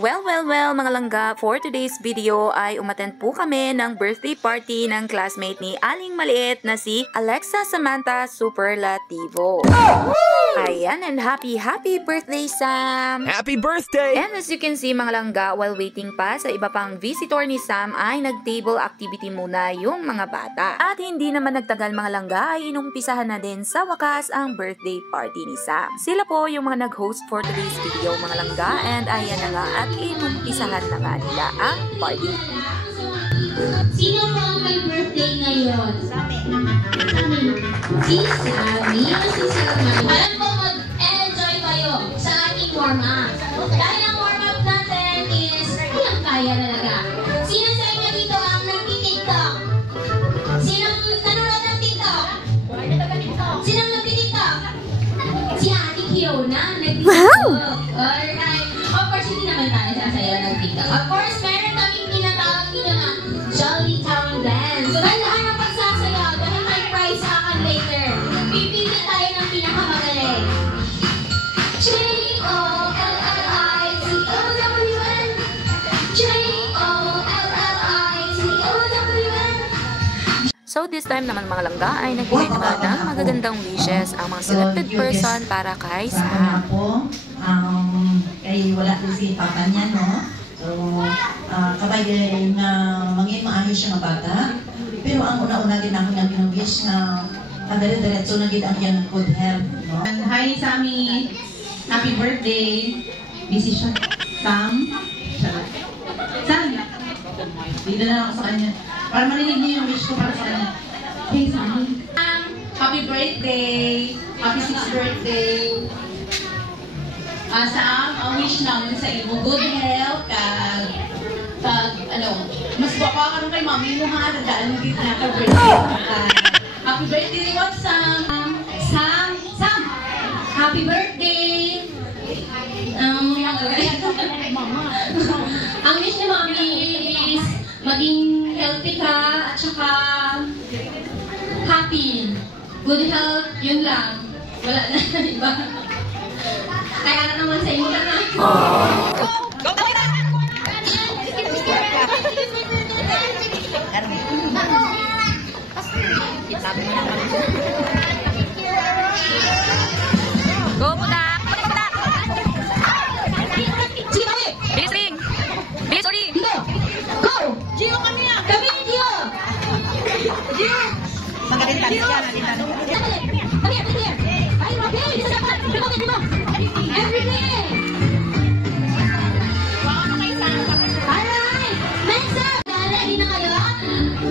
Well, mga langga, for today's video ay umattend po kami ng birthday party ng classmate ni Aling Maliit na si Alexa Samantha Superlativo. Ayan, and happy birthday, Sam! Happy birthday! And as you can see, mga langga, while waiting pa sa iba pang visitor ni Sam ay nag-table activity muna yung mga bata. At hindi naman nagtagal, mga langga, ay inumpisahan na din sa wakas ang birthday party ni Sam. Sila po yung mga nag-host for today's video, mga langga, and ayan na nga, at inumpisahan na nga nila ang party. Sino po ang may birthday ngayon? Sami. Si Sami o si Salman? Alam ko mag-enjoy kayo sa ating warm-up. Dahil ang warm-up natin is kaya talaga. Sino sa inyo dito ang nagtitiktok? Sinong nanonood ng TikTok? Sinong nagtitiktok? Si Ate Kiona nagtitiktok. Alright. Of course, hindi naman tayo sasayaw ng TikTok. Of course, meron kaming tinatawag nila na Jolly Town Dance. So, dahil lahat ng pagsasayaw, dahil may prize sa akin later, pipili tayo ng pinakamagaling. J-O-L-L-I-C-O-W-N J-O-L-L-I-C-O-W-N. So this time naman, mga langga, ay nagbigay naman ng magagandang wishes ang mga selected person para kay Sam. Kay wala din si papa niya, no? So, kabay na mangin maayos siya nga bata. Pero ang una-una din ako na binuwish na kadali-diretso na din ang iyang good health, no? And hi, Sammy! Happy birthday! Busy siya. Sam? Sam! Dito na ako sa kanya. Para marinig niyo yung wish ko para sa kanya. Hey, Sammy! Happy birthday! Happy 6th birthday! Sam, ang wish namin sa iyo, good health, mas baka ka nung kay mami mo ha, nagdaan mo dito na ka-birthday. Happy birthday, what, Sam? Sam! Happy birthday! Ang wish ni mami is maging healthy ka at saka happy. Good health, yun lang. Wala na iba. Kaya na naman sa inyo na. Go, puta! Bilis ring! Bilis, Ori! Go! Gio kami yan! Kami ni Gio! Gio! Magaling tayo siya, magaling tayo. Come here! Ay, okay! Isa dapat! Dito! Every day! Alright! Next up! Ready na kayo?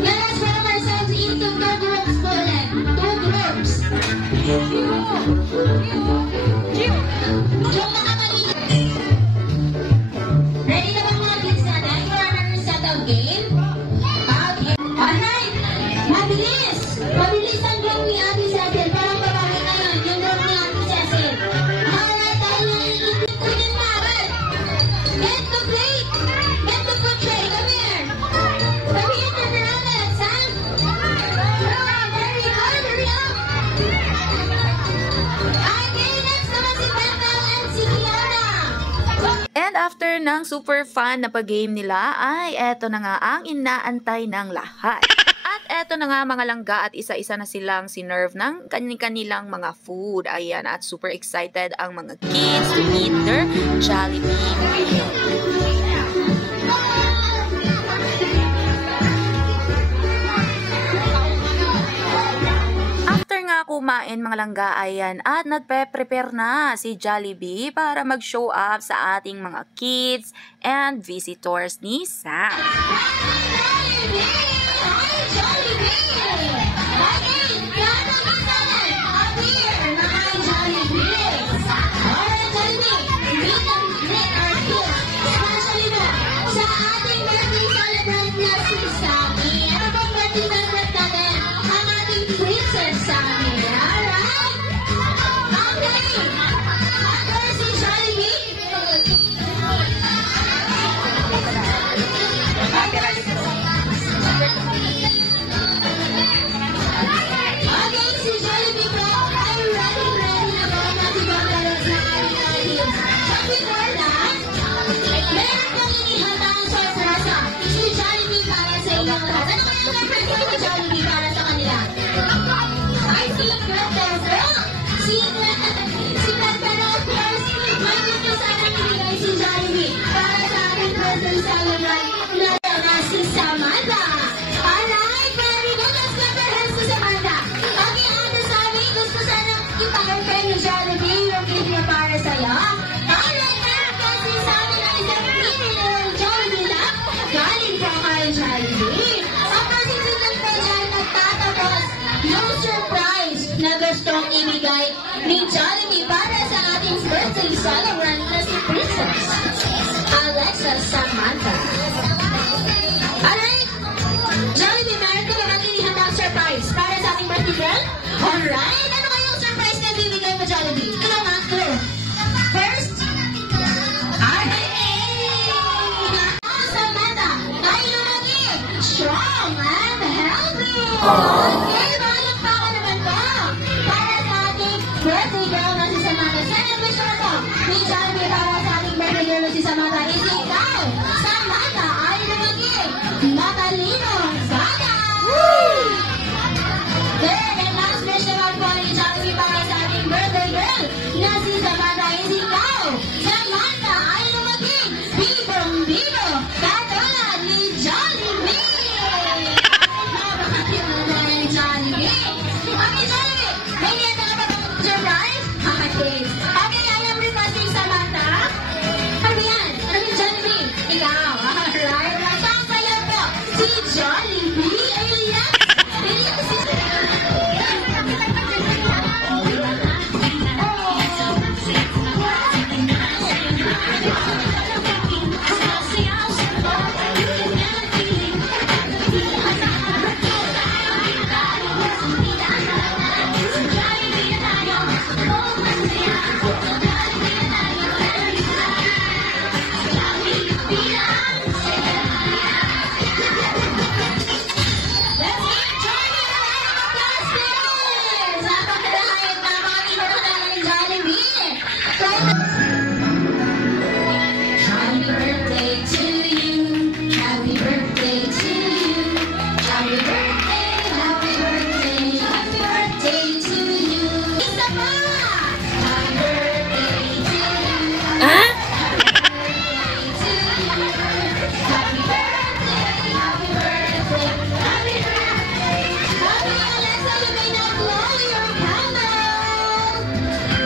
Let us roll ourselves into 2 groups ulit. 2 groups. Yung mga maliit. Ready na ba mga kids natin? You are ready to set up game? Okay. Alright! Mabilis! Mabilis ang group ni Ate Cecil. Parang babae ngayon. Yung group ni Ate Cecil. Alright, dahil naiinit ko yung maral. Get the plate! Get the food tray. Come here! Come here, turn around that, Sam! Hurry up! Okay, next naman si Bethel and si Kiara. And after ng super fun na pag-game nila, ay eto na nga ang inaantay ng lahat. At eto na nga, mga langga, at isa-isa na silang sinerve ng kanilang mga food. Ayan, at super excited ang mga kids to eat their Jollibee meal. After nga kumain, mga langga, ayan, at nagpe-prepare na si Jollibee para mag-show up sa ating mga kids and visitors ni Sam. Si Barbara, of course, may gusto sanang ibigay si Jollibee para sa ating birthday celebrant na si Samantha. Alright, very good. Let's clap our hands to Samantha. Okay, ate Sammy, gusto sanang ipakagay ni Jollibee yung gift niya para sa'yo. Alright, meron po si Sammy na isang mini Jollibee na galing po kay Jollibee. Ang pasisigil po dyan nagtatapos yung surprise na gustong ibigay ni Jollibee para sa ating birthday celebrant na si Princess Alexa Samantha. Alright, Jollibee, meron ka naman inihandang surprise para sa ating birthday girl? Alright, ano kayong surprise na bibigay mo, Jollibee? Ito nga, clue. First, Samantha ay lumaging strong and healthy. Okay, balak pa ako naman po para sa ating birthday girl na si Samantha. Second wish na po ni Jollibee para sa ating birthday girl na si Samantha is ikaw, Samantha, ay lumaging matalino bata. Third and last wish naman po ni Jollibee para sa ating birthday girl na si Samantha is ikaw, Samantha, ay lumaging bibong-bibo katulad ni Jollibee. Napakakit na ni Jollibee. Okay, Jollibee, may niyata ka ba bang surprise? Okay. Okay, alam rin ba si Samantha? Ano ba yan? Ano yung Jollibee? Ikaw. Alright, masang kaya po si Jollibee. Ayun yan. Happy birthday to you. Happy birthday to you. Happy birthday, happy birthday, happy birthday to you. Isa pa! Happy birthday to you. Happy birthday, happy birthday, happy birthday. Happy Alexa, you may now blow your candle.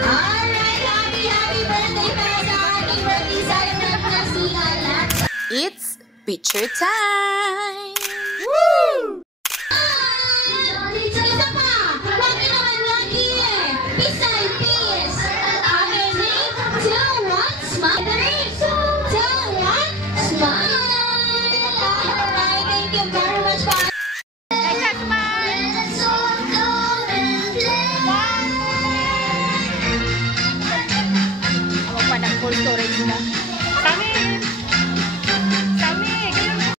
Alright, happy birthday para sa ating birthday celebrant na si Alexa. It's picture time! Isa pa! Lucky naman, lucky eh! Pisay, pis! Okay, 3, 2, 1, smile! 3, 2, 1, smile! Alright, thank you very much,